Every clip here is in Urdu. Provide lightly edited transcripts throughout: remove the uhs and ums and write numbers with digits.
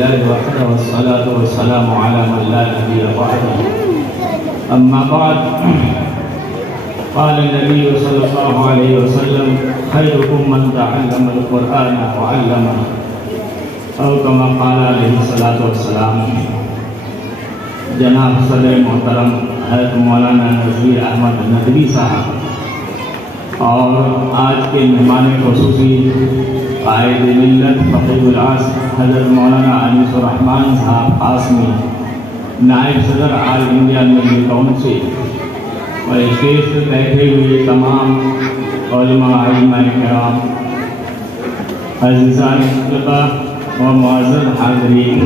لله وحده والصلاة والسلام على من لا نبي بعده. أما بعد، قال النبي صلى الله عليه وسلم: خيركم من تعلم القرآن وعلمه، أو كما قال عليه الصلاة والسلام. جناب صدر محترم حضرت مولانا نذیر احمد ندوی صاحب اور آج کے مہمان خصوصی قائد ملت فقیہ العصر حضرت مولانا انیس الرحمن صاحب قاسمی، نائب صدر آل انڈیا ملی کونسل، اور اسٹیج پر بیٹھے ہوئے تمام علماء ائمہ کرام، عزیزان مطلقہ اور معزز حاضرین،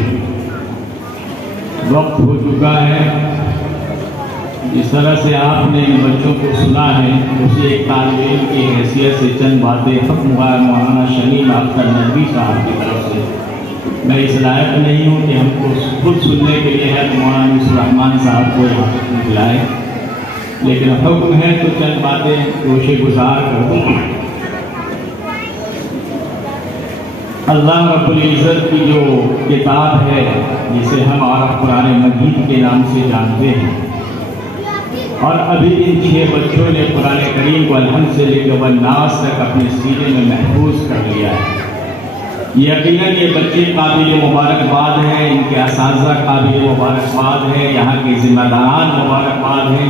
وقت ہو چکا ہے. جس طرح سے آپ نے ان بچوں کو سنا ہے، اسے ایک طالب علم کی حیثیت سے چند باتیں حکم ہوا ہے مولانا شمیم اختر ندوی صاحب کی طرف سے. میں اس لائق نہیں ہوں کہ ہم کو خود سننے کے لیے ہے مولانا انیس الرحمن صاحب کو یہاں تک بلائے، لیکن حکم ہے تو چند باتیں گوشے گزار کر دوں. اللہ رب العزت کی جو کتاب ہے جسے ہم عرب قرآن مجید کے نام سے جانتے ہیں، اور ابھی ان 6 بچوں نے قرآن کریم کو الحمد سے لے کر والناس تک اپنے سینے میں محفوظ کر لیا ہے. یقیناً یہ بچے قابل مبارکباد ہیں، ان کے اساتذہ قابل مبارکباد ہیں، یہاں کے ذمہ داران مبارکباد ہیں،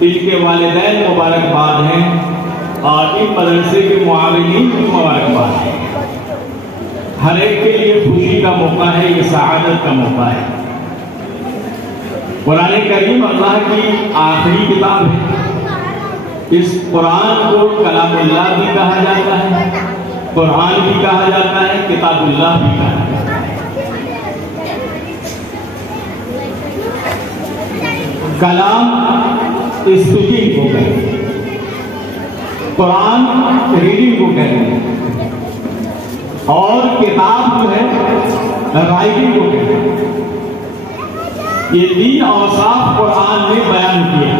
ان کے والدین مبارکباد ہیں، اور ان مدرسے کے معاونین بھی مبارکباد ہیں. ہر ایک کے لیے خوشی کا موقع ہے، یہ سعادت کا موقع ہے. قرآن کریم اللہ کی آخری کتاب ہے. اس قرآن کو کلام اللہ بھی کہا جاتا ہے، قرآن بھی کہا جاتا ہے، کتاب اللہ بھی کہا جاتا ہے. کلام اسپیکنگ کو کہتے ہیں، قرآن ریڈنگ کو کہتے ہیں، اور کتاب جو ہے رائٹنگ کو کہتے ہیں. یہ 3 اوصاف قرآن نے بیان کیے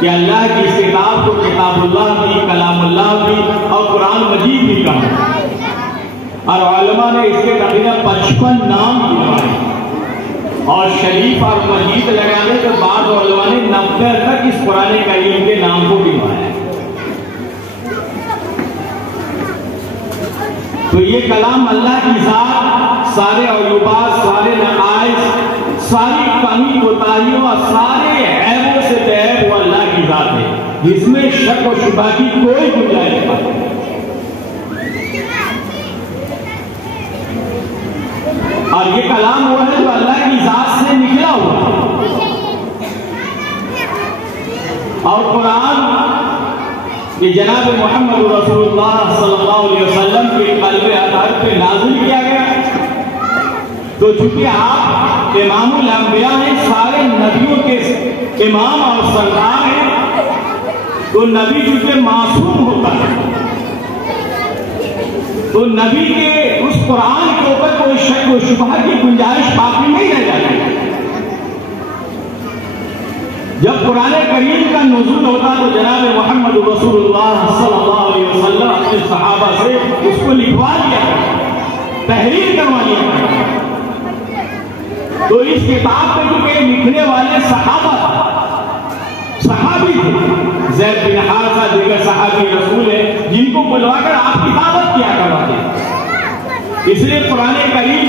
کہ اللہ کی اس کتاب کو کتاب اللہ بھی، کلام اللہ بھی اور قرآن مجید بھی کہا. اور علماء نے اس کے تقریباً 55 نام دلوائے، اور شریف اور مجید لگانے کے بعد علماء نے 90 تک اس قرآن کریم کے نام کو دلوایا. تو یہ کلام اللہ کی ذات، سارے عیوبات، سارے نقائص، ساری کمی کوتاہیوں اور سارے عیبوں سے بے عیب وہ اللہ کی ذات ہے، جس میں شک و شبہ کی کوئی گنجائش نہیں. اور یہ کلام وہ ہے جو اللہ کی ذات سے نکلا ہوا ہے. اور قرآن یہ جناب محمد رسول اللہ صلی اللہ علیہ وسلم کے قلب اطہر پہ نازل کیا گیا. تو چونکہ آپ امام الانبیاء ہیں، سارے نبیوں کے امام اور سردار ہیں، تو نبی چونکہ معصوم ہوتا ہے، تو نبی کے اس قرآن کے اوپر کوئی شک و شبہ کی گنجائش باقی نہیں رہ جاتی. جب قرآن کریم کا نزول ہوتا تو جناب محمد رسول اللہ صلی اللہ علیہ وسلم اپنے صحابہ سے اس کو لکھوا لیا، تحریر کروا لیا. تو اس کتاب پہ چونکہ لکھنے والے صحابی تھے، زید بن حارثہ دیگر صحابی رسول ہیں، جن کو بلوا کر آپ کی دعوت کیا کرواتے. اس لیے قرآن کریم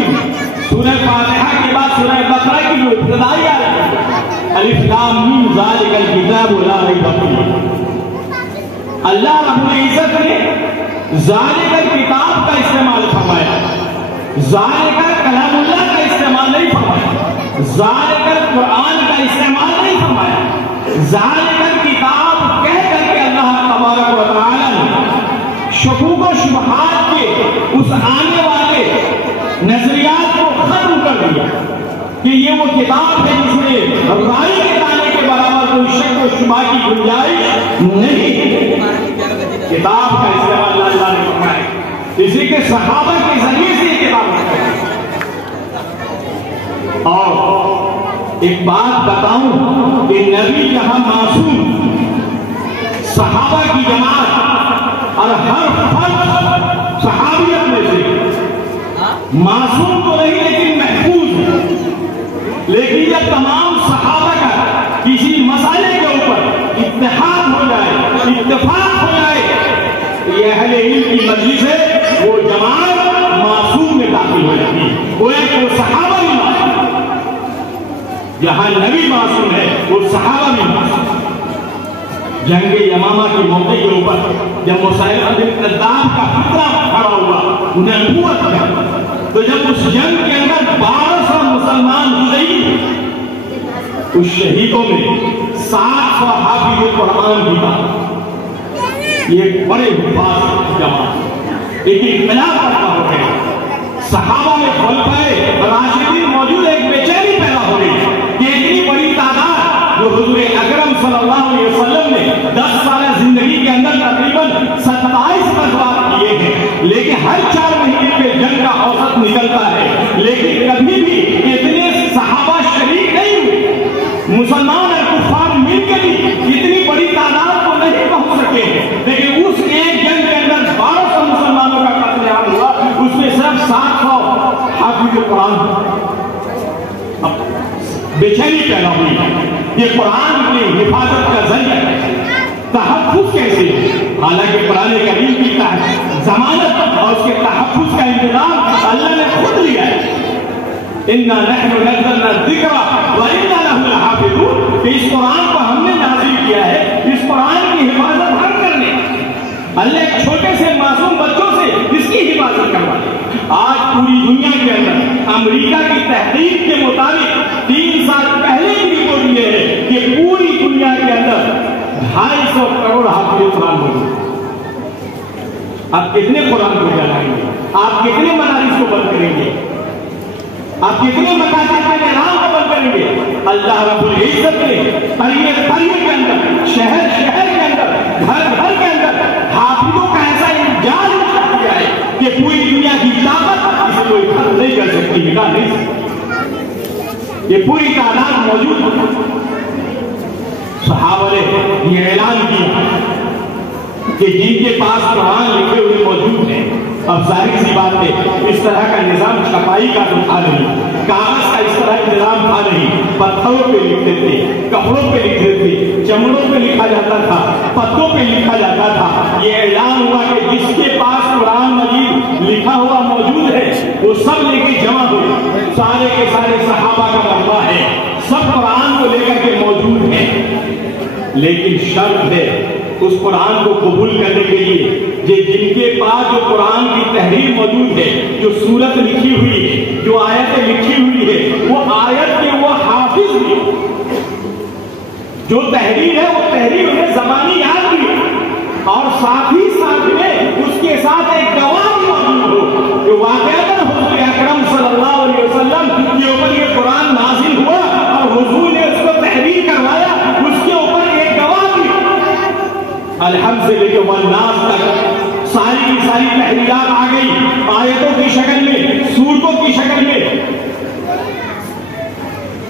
سورہ فاتحہ کے بعد سورہ بقرہ کی جو ابتدائی آیت ہے، الف لام میم ذالک الکتاب لا ریب فیہ، اللہ رب العزت نے ذالک الکتاب کا استعمال فرمایا، ذالک کلام اللہ کا استعمال نہیں فرمایا، ذالک القرآن کا استعمال نہیں فرمایا. ذالک الکتاب کہہ کر کے اللہ تبارک و تعالی نے شکوک و شبہات کے اس آنے والے نظریات کو ختم کر دیا کہ یہ وہ کتاب ہے جس میں رائی کے دانے کے برابر کوئی شک و شبہ کی گنجائش نہیں. کتاب کا استعمال اللہ نے فرمایا، اسی کے صحابہ کے ذریعے سے یہ کتاب ہے. اور ایک بات بتاؤں کہ نبی جہاں معصوم، صحابہ کی جماعت اور ہر فرد صحابیت میں سے معصوم تو نہیں لیکن یہ اہل علم کی مجلس ہے وہ جماعت معصوم میں داخل ہو جاتی ہے. وہ صحابہ بھی معصوم، جہاں نبی معصوم ہے وہ صحابہ بھی معصوم. جنگ یمامہ کے موقع کے اوپر جب مسائلہ بن کذاب کا خطرہ کھڑا ہوا نبوت کا، تو جب اس جنگ کے اندر 1200 مسلمان شہید، اس شہیدوں میں 700 حافظ قرآن بھی تھا. یہ بڑے حفاظ جماعت ایک انقلاب پیدا ہو گئے. صحابہ میں خلفائے راشدین موجود، ایک بے چینی پیدا ہو گئی کہ اتنی بڑی تعداد جو حضور اکرم صلی اللہ علیہ وسلم نے 10 سالہ زندگی کے اندر تقریباً 27 غزوات کیے ہیں، لیکن ہر 4 مہینے پہ جنگ کا اوسط نکلتا ہے، لیکن کبھی بھی اتنے صحابہ شریک نہیں ہوئے. مسلمان اور کفار مل کے بھی اتنی بڑی تعداد کو نہیں پہنچ سکے، لیکن اس ایک جنگ کے اندر 1200 مسلمانوں کا قتل عام ہوا، اس میں صرف 700 حافظ قرآن. بے چینی پیدا ہوئی. یہ قرآن کی حفاظت کا ذریعہ ہے. تحفظ کیسے؟ حالانکہ قرآن کریم کی ضمانت اور اس کے تحفظ کا انتظام اللہ نے خود لیا ہے. اِنَّا نَحْنُ نَزَّلْنَا الذِّكْرَ وَإِنَّا لَهُ لَحَافِظُونَ. کہ اس قرآن کو ہم نے نازل کیا ہے، اس قرآن کی حفاظت ہم کرنے. اللہ ایک چھوٹے سے معصوم بچوں سے اس کی حفاظت کروانے. آج پوری دنیا کے اندر امریکہ کی تحقیق کے مطابق 3 سال پہلے کی رپورٹ یہ ہے کہ پوری دنیا کے اندر 250 کروڑ حافظ قرآن موجود. آپ کتنے قرآن کو جلائیں گے؟ آپ کتنے مدارس کو بند کریں گے؟ آپ کتنے مکاتب کے نظام کو بند کریں گے؟ اللہ رب العزت نے قریے کے اندر، شہر کے اندر، گھر کے اندر حافظوں کا ایسا انجام کیا ہے کہ پوری دنیا کی طاقت اسے کوئی ختم نہیں کر سکتی، مٹا نہیں سکتی. یہ پوری تعداد موجود ہے. صحابہ نے یہ اعلان کیا کہ جن کے پاس قرآن لکھے ہوئے موجود ہیں، اب ظاہر سی بات ہے اس طرح کا نظام چھپائی کا تو تھا نہیں، کاغذ کا اس طرح نظام تھا نہیں. پتھروں پہ لکھتے تھے، کپڑوں پہ لکھتے تھے، چمڑوں پہ لکھا جاتا تھا، پتوں پہ لکھا جاتا تھا. یہ اعلان ہوا کہ جس کے پاس قرآن مجید لکھا ہوا موجود ہے وہ سب لے کے جمع ہوئے. سارے کے سارے صحابہ کا مجمع ہے، سب قرآن کو لے کر کے موجود ہیں. لیکن شرط ہے اس قرآن کو قبول کرنے کے لیے جن کے پاس جو قرآن کی تحریر موجود ہے، جو سورت لکھی ہوئی ہے، جو آیتیں لکھی ہوئی ہے، وہ آیت کے وہ حافظ بھی، جو تحریر ہے وہ تحریر انہیں زبانی یاد بھی، اور ساتھ ہی ساتھ میں اس کے ساتھ ایک گواہ بھی موجود ہو کہ واقعہ حضور اکرم صلی اللہ علیہ وسلم کے اوپر یہ قرآن نازل ہوا اور حضور نے اس کو تحریر کروایا. اس کے اوپر ایک گواہ بھی. الحمد سے لے کے والناس تک ساری کی ساری تحریرات آ گئی، آیتوں کی شکل میں، سورتوں کی شکل میں.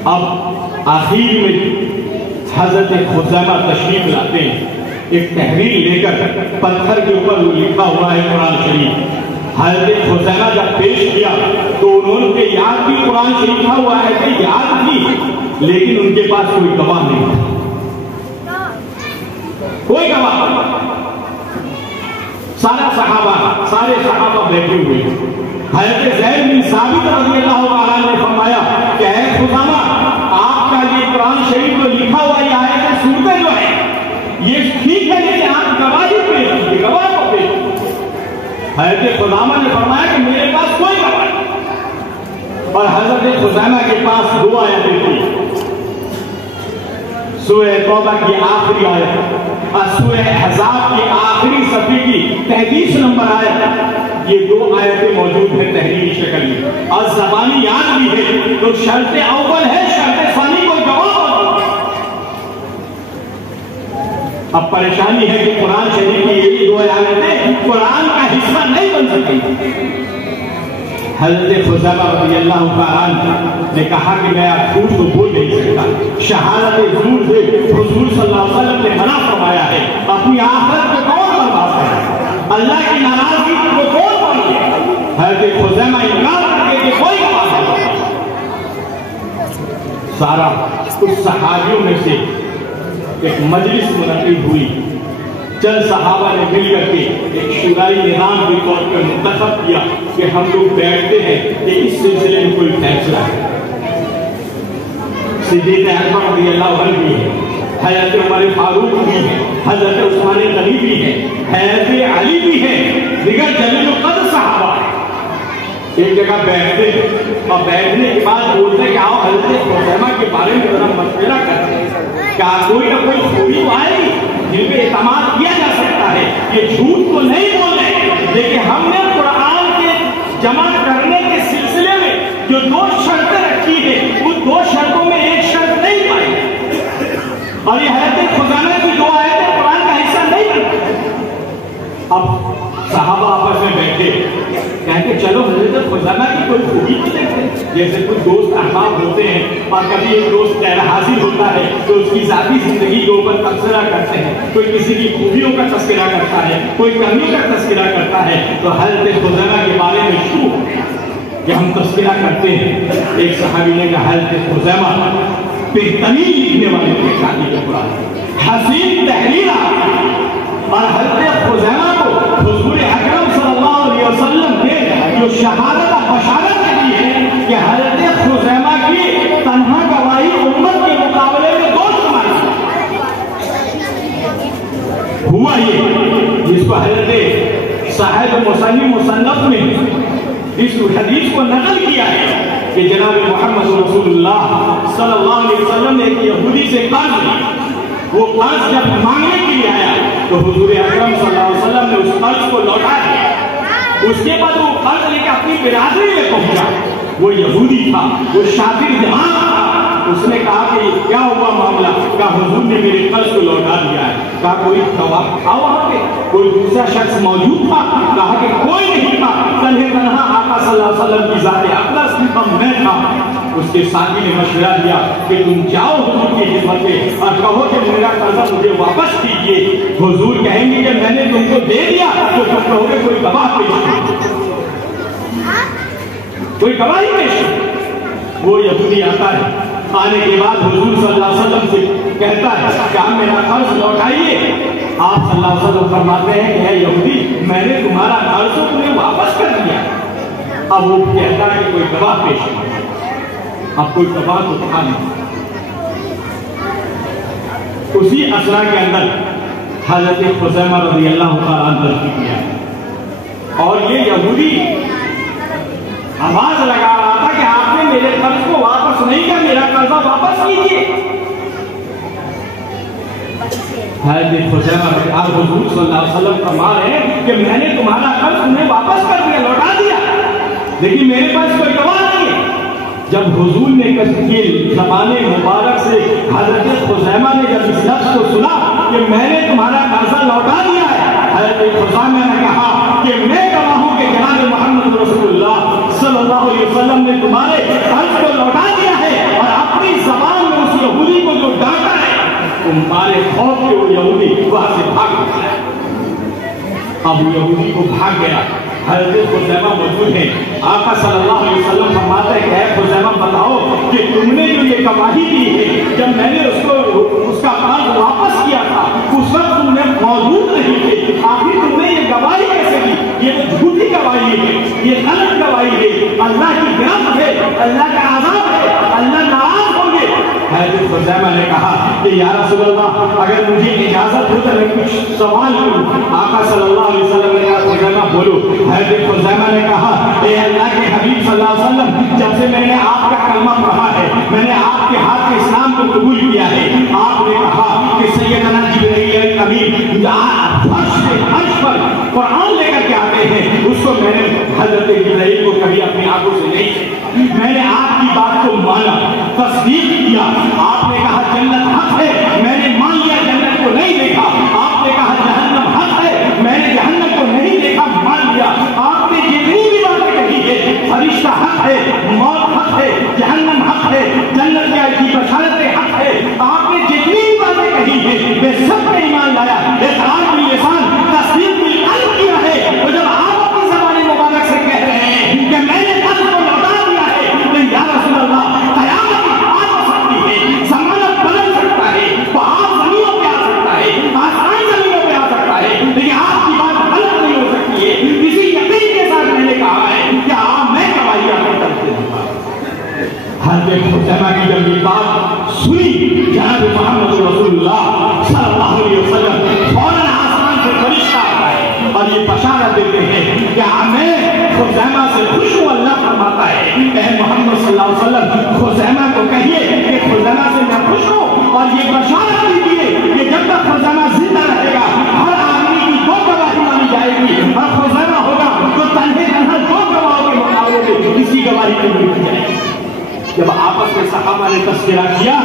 اب آخر میں حضرت خزیمہ تشریف لاتے ہیں، ایک تحریر لے کر پتھر کے اوپر لکھا ہوا ہے قرآن شریف. حضرت خزیمہ جب پیش کیا تو انہوں نے یاد بھی قرآن شریف لکھا ہوا ہے کہ یاد تھی، لیکن ان کے پاس کوئی گواہ نہیں تھا، کوئی گواہ. سارے صحابہ بیٹھے ہوئے. حضرت زید بن ثابت رضی اللہ تعالیٰ نے فرمایا کہ اے خزیمہ، آپ کا یہ قرآن شریف میں لکھا ہوا یہ آیتیں سورتیں جو ہے یہ ٹھیک ہے، لیکن آپ گواہی پیش کیجیے، گواہ کو پیش کیجیے. حضرت خزیمہ نے فرمایا کہ میرے پاس کوئی گواہ نہیں. اور حضرت خزیمہ کے پاس 2 آیتیں تھیں، سورہ توبہ کی آخری آیت اور سورہ احزاب کی آخری صفحے کی 33 نمبر آیت. یہ 2 آیتیں موجود ہیں تحریری شکل میں اور زبانی یاد بھی ہے. تو شرط اول ہے، شرط ثانی کو جواب. اب پریشانی ہے کہ قرآن شریف کی یہ 2 آیتیں قرآن کا حصہ نہیں بن سکی. حضرت خزیمہ رضی اللہ تعالیٰ نے کہا کہ میں اب جھوٹ تو بول نہیں سکتا، شہادت زور سے حضور صلی اللہ علیہ وسلم نے منع فرمایا ہے. اپنی آخرت کو کون برباد کرے؟ اللہ کی ناراضگی کو کون مانے؟ حضرت خزیمہ انکار کر کے کوئی بات نہیں. سارا اس صحابیوں میں سے ایک مجلس منعقد ہوئی چند صحابہ نے مل کر کے ایک شورائی نظام کے طور پر منتخب کیا کہ ہم لوگ بیٹھتے ہیں کہ اس سلسلے میں کوئی فیصلہ ہے۔ صدیق اکبر رضی اللہ عنہ بھی ہے، حضرت عمر فاروق بھی ہے، حضرت عثمان غنی بھی ہے، حضرت علی بھی ہے، دیگر جلیل القدر صحابہ ہیں۔ ایک جگہ بیٹھتے ہیں اور بیٹھنے کے بعد بولتے کہ آؤ حضرت خزیمہ کے بارے میں ذرا مشورہ کرتے ہیں، کیا کوئی نہ کوئی خوبی آئے جن پہ اعتماد کیا جا سکتا ہے۔ یہ جھوٹ تو نہیں بول رہے، لیکن ہم نے قرآن کے جمع کرنے کے سلسلے میں جو 2 شرطیں رکھی ہیں ان 2 شرطوں میں ایک شرط نہیں پائی، اور یہ حضرت خزیمہ کی 2 آیتیں قرآن کا حصہ نہیں بنتی۔ اب صحابہ آپس میں بیٹھے کہتے چلو حضرت خزیمہ کی کوئی خوبی تو دیکھتے ہیں، جیسے کچھ دوست احباب ہوتے ہیں اور کبھی ایک دوست غیر حاضر ہوتا ہے تو اس کی ذاتی زندگی کے اوپر تبصرہ کرتے ہیں، کوئی کسی کی خوبیوں کا تذکرہ کرتا ہے، کوئی کمی کا تذکرہ کرتا ہے، تو حضرت خزیمہ کے بارے میں شروع کہ ہم تذکرہ کرتے ہیں۔ ایک صحابی نے کہا حضرت خزیمہ بہترین لکھنے والے تھے شادی کے قرآن، حسین تحریر اور حضرت خزیمہ کو حضور اکرم صلی اللہ علیہ وسلم نے جو شہادت بشارت دی ہے کہ حضرت خزیمہ کی تنہا گواہی امت کے مقابلے میں 2 شمار ہوا، یہ جس کو حضرت صاحب مصنف نے اس حدیث کو نقل کیا ہے کہ جناب محمد رسول اللہ صلی اللہ علیہ وسلم نے ایک یہودی سے قرض لیا، وہ قرض جب مانگنے کے لیے آیا تو حضور اکرم صلی اللہ علیہ وسلم نے اس قرض کو لوٹا دیا۔ اس کے بعد وہ قرض لے کے اپنی برادری میں پہنچا، وہ یہودی تھا، وہ شاطر دماغ تھا، اس نے کہا کہ کیا ہوا معاملہ؟ کہا حضور نے میرے قرض کو لوٹا دیا ہے۔ کہا کوئی گواہ تھا وہاں پہ؟ کوئی دوسرا شخص موجود تھا؟ کہا کہ کوئی نہیں تھا، تنہا آقا صلی اللہ علیہ وسلم کی ذات اقدس میں تھا۔ اس کے ساتھی نے مشورہ دیا کہ تم جاؤ حضور کی خدمت میں اور کہو کہ میرا قرضہ مجھے واپس کیجیے۔ حضور کہیں گے کہ میں نے تم کو دے دیا، تو تم کہو گے کوئی گواہ پیش کرو، کوئی گواہی پیش کرو۔ وہ یہودی آتا ہے، آنے کے بعد حضور صلی اللہ علیہ وسلم سے کہتا ہے کہ آپ میرا قرض لوٹائیے۔ آپ صلی اللہ علیہ وسلم فرماتے ہیں کہ اے یہودی میں نے تمہارا قرض تمہیں واپس کر دیا۔ اب وہ کہتا ہے کہ کوئی گواہ پیش کرو، اب کوئی گواہ تو تھا نہیں۔ اسی اسرا کے اندر حضرت خزیمہ رضی اللہ تعالیٰ عنہ تشریف لے آئے اور یہ یہودی آواز لگا رہا تھا کہ آپ نے میرے قرض کو واپس نہیں کیا، میرا قرضہ واپس کیجیے۔ حضرت خزیمہ آپ حضور صلی اللہ علیہ وسلم فرما رہے ہیں کہ میں نے تمہارا قرض تمہیں واپس کر دیا، لوٹا دیا، لیکن میرے پاس کوئی گواہ نہیں ہے۔ جب حضور نے یہ زبان مبارک سے حضرت خزیمہ نے جب اس لفظ کو سنا کہ میں نے تمہارا قرضہ لوٹا دیا ہے، حضرت خزیمہ نے کہا کہ میں گواہ ہوں کہ جناب محمد رسول اللہ صلی اللہ علیہ وسلم نے تمہارے قرض کو لوٹا دیا ہے، اور اپنی زبان میں اس یہودی کو جو ڈانٹا ہے تمہارے خوف کے وہ یہودی وہاں سے بھاگ گیا۔ اب یہودی کو بھاگ گیا، حضرت خزیمہ موجود ہیں، آقا صلی اللہ علیہ وسلم فرماتا ہے کہ اے خزیمہ بتاؤ کہ تم نے جو یہ گواہی دی ہے، جب میں نے اس کا قرض واپس کیا تھا اس وقت تم نے موجود نہیں تھے، آخر تم نے یہ گواہی کیسے دی؟ یہ تو جھوٹی گواہی ہے، یہ غلط گواہی ہے، اللہ کی گرفت ہے، اللہ کا عذاب ہے، اللہ ناراض ہوں گے۔ حضرت خزیمہ نے کہا کہ یا رسول اللہ اگر مجھے اجازت ہو تو میں کچھ سوال کروں۔ آقا صلی اللہ علیہ وسلم نے کہا خزیمہ بولو۔ حضرت خزیمہ نے کہا اے اللہ کے حبیب صلی اللہ علیہ وسلم جب سے میں نے آپ کا کلمہ پڑھا ہے، میں نے آپ کے ہاتھ کے اسلام کو قبول کیا ہے، آپ نے کہا کہ سیدنا جبرائیل امین عرش پر قرآن لے کر کے آتے ہیں، اس کو میں نے حضرت جبرائیل کو کبھی اپنی آنکھوں سے نہیں دیکھا، میں نے آپ کی بات کو مانا، تصدیق کیا۔ آپ نے کہا جنت حق ہے، میں نے مان لیا، جنت کو نہیں دیکھا۔ آپ نے کہا جہنم حق ہے، میں نے جہنم کو نہیں دیکھا، مان لیا۔ آپ نے جتنی بھی باتیں کہی ہے، فرشتہ حق ہے، موت حق ہے، جہنم حق ہے، جنت کی بشارتیں حق ہے، آپ نے جتنی بھی باتیں کہی ہے میں سب پہ ایمان لایا، اقرار باللسان تصدیق بالقلب کیا ہے۔ اور جب آپ اپنی زبان مبارک سے کہہ رہے ہیں کہ میں نے قرض کو لوٹا دیا ہے، تو یا رسول اللہ قیامت آ سکتی ہے، زمانہ بدل سکتا ہے، بہار زمینوں پہ آ سکتا ہے، آسمان زمینوں پہ آ سکتا ہے، حضرت خزیمہ کی جب یہ بات سنی جناب محمد رسول اللہ صلی اللہ علیہ وسلم فوراً آسمان سے فرشتہ آتا ہے اور یہ بشارت دیتے ہیں کہ میں خزیمہ سے خوش ہوں. اللہ فرماتا ہے اے محمد صلی اللہ علیہ وسلم خزیمہ کو کہیے کہ خزیمہ سے میں خوش ہوں اور یہ بشارت دیجیے کہ جب تک خزیمہ زندہ رہے گا ہر آدمی کی دو گواہی مانی جائے گی اور خزیمہ ہوگا تو تنہے تنہا دو گواہوں کے مقابلے میں کسی گواہی کو مل جائے گی. جب آپس میں صحابہ نے تذکرہ کیا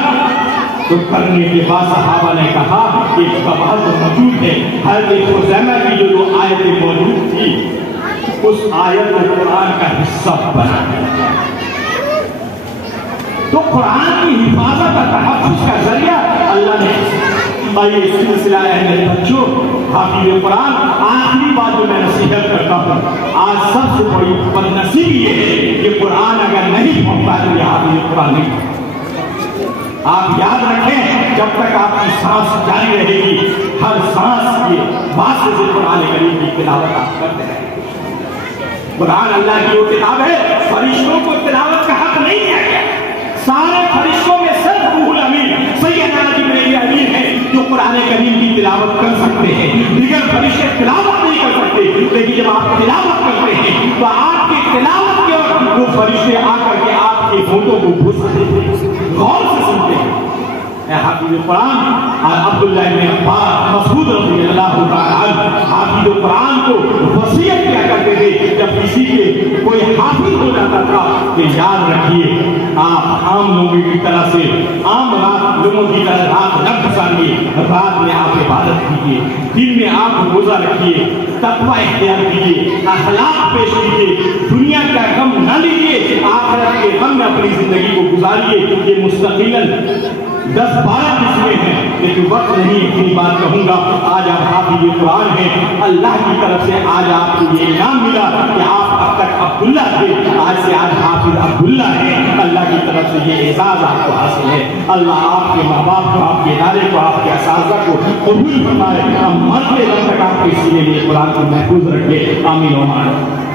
تو کرنے کے بعد صحابہ نے کہا کہ ایک گواہ تو موجود ہے. حضرت خزیمہ کی جو دو آیتیں موجود تھی اس آیت کو قرآن کا حصہ بنا دیا. تو قرآن کی حفاظت اور تحفظ کا ذریعہ اللہ نے یہ سلسلہ ہے میرے بچوں حافظ قرآن. آخری بات جو میں نصیحت کرتا ہوں آج سب سے بڑی بدنصیبی یہ ہے کہ قرآن اگر نہیں پڑھتا تو یہ حافظ قرآن نہیں پڑھتا. آپ یاد رکھیں جب تک آپ کی سانس جاری رہے گی ہر سانس کی بات سے قرآن کریم کی تلاوت آپ کرتے رہیں. قرآن اللہ کی وہ کتاب ہے فرشتوں کو تلاوت کا حق نہیں دیا گیا. سارے فرشتوں میں صرف روح الامین سیدنا جبرائیل امین ہے جو قرآن کریم کی تلاوت کر سکتے ہیں. دیگر فرشتے تلاوت نہیں کر سکتے لیکن جب آپ تلاوت کرتے ہیں تو آپ کی تلاوت کے وقت وہ فرشتے آ کر کے آپ کے ہونٹوں کو گھستے ہیں غور سے سنتے ہیں. حافظ قرآن عبداللہ بن عباس مسعود رضی اللہ تعالیٰ عنہ حافظ قرآن کو وصیت کیا کرتے تھے جب کسی کے کوئی حافظ ہو جاتا تھا کہ یاد رکھیے آپ عام لوگوں کی طرح سے عام لوگوں کی طرح رات نہ گزاریے. رات میں آپ عبادت کیجیے دن میں آپ روزہ رکھیے تقوی اختیار کیجیے اخلاق پیش کیجیے دنیا کا غم نہ لیجیے آخرت کے غم میں اپنی زندگی کو گزاریے. یہ مستقلاً 10-12 قسمیں ہیں لیکن وقت نہیں اتنی بات کہوں گا. آج آپ حافظ قرآن ہیں اللہ کی طرف سے آج آپ کو یہ انعام ملا کہ آپ اب تک عبداللہ تھے آج سے آج حافظ عبداللہ ہیں. اللہ کی طرف سے یہ اعزاز آپ کو حاصل ہے. اللہ آپ کے ماں باپ کو آپ کے ادارے کو آپ کے اساتذہ کو قبول فرمائے. ہم مرتے دم تک آپ کے سینے میں قرآن کو محفوظ رکھے. آمین و آمین.